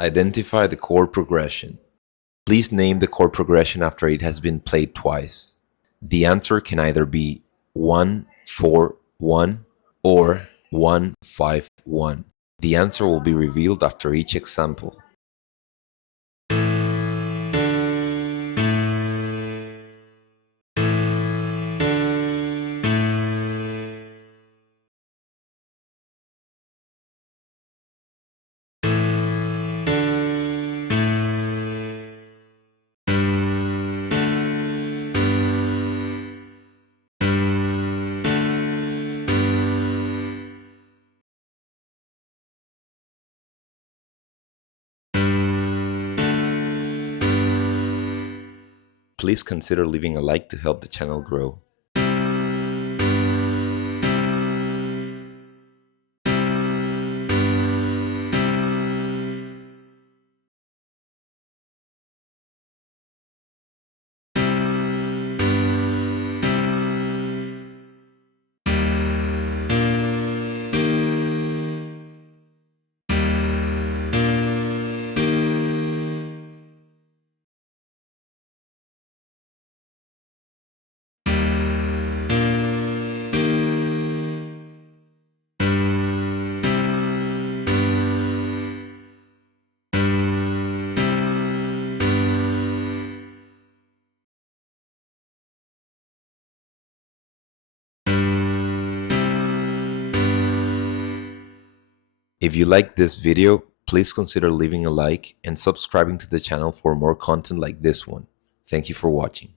Identify the chord progression. Please name the chord progression after it has been played twice. The answer can either be 1-4-1 or 1-5-1. The answer will be revealed after each example. Please consider leaving a like to help the channel grow. If you like this video, please consider leaving a like and subscribing to the channel for more content like this one. Thank you for watching.